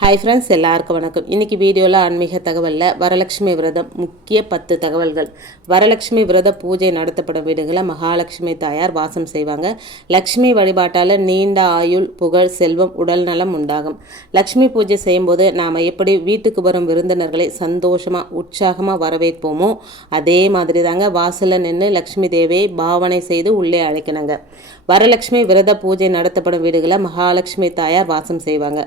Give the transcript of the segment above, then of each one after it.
Hi friends, எல்லாருக்கும் வணக்கம். இன்றைக்கி வீடியோவில் ஆன்மீக தகவலில் வரலட்சுமி விரதம் முக்கிய 10 தகவல்கள். வரலட்சுமி விரத பூஜை நடத்தப்படும் வீடுகளில் மகாலட்சுமி தாயார் வாசம் செய்வாங்க. லக்ஷ்மி வழிபாட்டால் நீண்ட ஆயுள், புகழ், செல்வம், உடல் நலம் உண்டாகும். லக்ஷ்மி பூஜை செய்யும்போது நாம் எப்படி வீட்டுக்கு வரும் விருந்தினர்களை சந்தோஷமாக உற்சாகமாக வரவேற்போமோ அதே மாதிரி தாங்க வாசலில் நின்று லக்ஷ்மி தேவியை பாவனை செய்து உள்ளே அழைக்கணுங்க. வரலட்சுமி விரத பூஜை நடத்தப்படும் வீடுகளில் மகாலட்சுமி தாயார் வாசம் செய்வாங்க.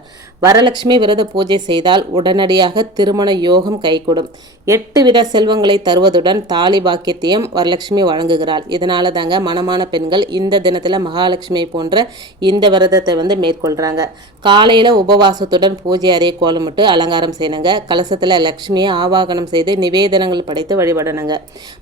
வரலட்சுமி விரத பூஜை செய்தால் உடனடியாக திருமண யோகம் கைகூடும். 8 வித செல்வங்களை தருவதுடன் தாலி பாக்கியத்தையும் வரலட்சுமி வழங்குகிறாள். இதனால தாங்க மணமான பெண்கள் இந்த தினத்தில் மகாலட்சுமி போன்ற இந்த விரதத்தை மேற்கொள்கிறாங்க. காலையில் உபவாசத்துடன் பூஜை அறையை கோலமிட்டு அலங்காரம் செய்யணுங்க. கலசத்தில் லட்சுமியை ஆவாகனம் செய்து நிவேதனங்கள் படைத்து வழிபடணுங்க.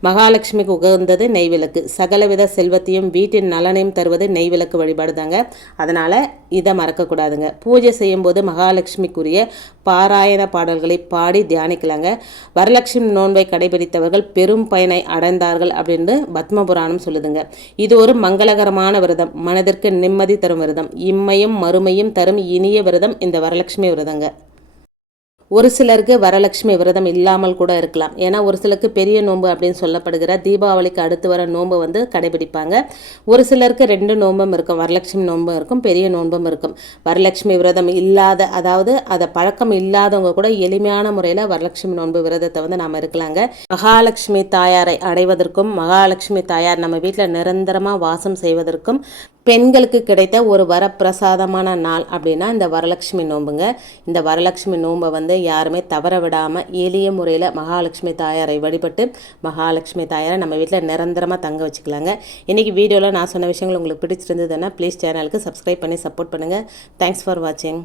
மகாலட்சுமிக்கு உகந்தது நெய்விளக்கு. சகலவித செல்வத்தையும் வீட்டின் நலனையும் தருவது நெய்விளக்கு வழிபாடு தாங்க. அதனால் இதை மறக்கக்கூடாதுங்க. பூஜை செய்யும்போது மகாலட்சுமிக்குரிய பாராயண பாடல்களை பாடி தியானிக்கலாங்க. வரலட்சுமி நோன்பை கடைபிடித்தவர்கள் பெரும் பயனை அடைந்தார்கள் அப்படின்னு பத்ம புராணம் சொல்லுதுங்க. இது ஒரு மங்களகரமான விரதம், மனதிற்கு நிம்மதி தரும் விரதம், இம்மையும் மறுமையும் தரும் இனிய விரதம் இந்த வரலட்சுமி விரதங்க. ஒரு சிலருக்கு வரலட்சுமி விரதம் இல்லாமல் கூட இருக்கலாம். ஏன்னா ஒரு சிலருக்கு பெரிய நோன்பு அப்படின்னு சொல்லப்படுகிற தீபாவளிக்கு அடுத்து வர நோன்பு கடைபிடிப்பாங்க. ஒரு சிலருக்கு 2 நோன்பும் இருக்கும். வரலட்சுமி நோன்பும் இருக்கும், பெரிய நோன்பும் இருக்கும். வரலட்சுமி விரதம் இல்லாத, அதாவது அதை பழக்கம் இல்லாதவங்க கூட எளிமையான முறையில் வரலட்சுமி நோன்பு விரதத்தை நாம் இருக்கலாங்க. மகாலட்சுமி தாயாரை அடைவதற்கும் மகாலட்சுமி தாயார் நம்ம வீட்டில் நிரந்தரமாக வாசம் செய்வதற்கும் பெண்களுக்கு கிடைத்த ஒரு வரப்பிரசாதமான நாள் அப்படின்னா இந்த வரலட்சுமி நோன்புங்க. இந்த வரலட்சுமி நோன்பை யாருமே தவற விடாமல் எளிய முறையில் மகாலட்சுமி தாயாரை வழிபட்டு மகாலட்சுமி தாயாரை நம்ம வீட்டில் நிரந்தரமாக தங்க வச்சுக்கலாங்க. இன்றைக்கி வீடியோவில் நான் சொன்ன விஷயங்கள் உங்களுக்கு பிடிச்சிருந்ததுன்னா ப்ளீஸ் சேனலுக்கு சப்ஸ்கிரைப் பண்ணி சப்போர்ட் பண்ணுங்கள். தேங்க்ஸ் ஃபார் வாட்சிங்.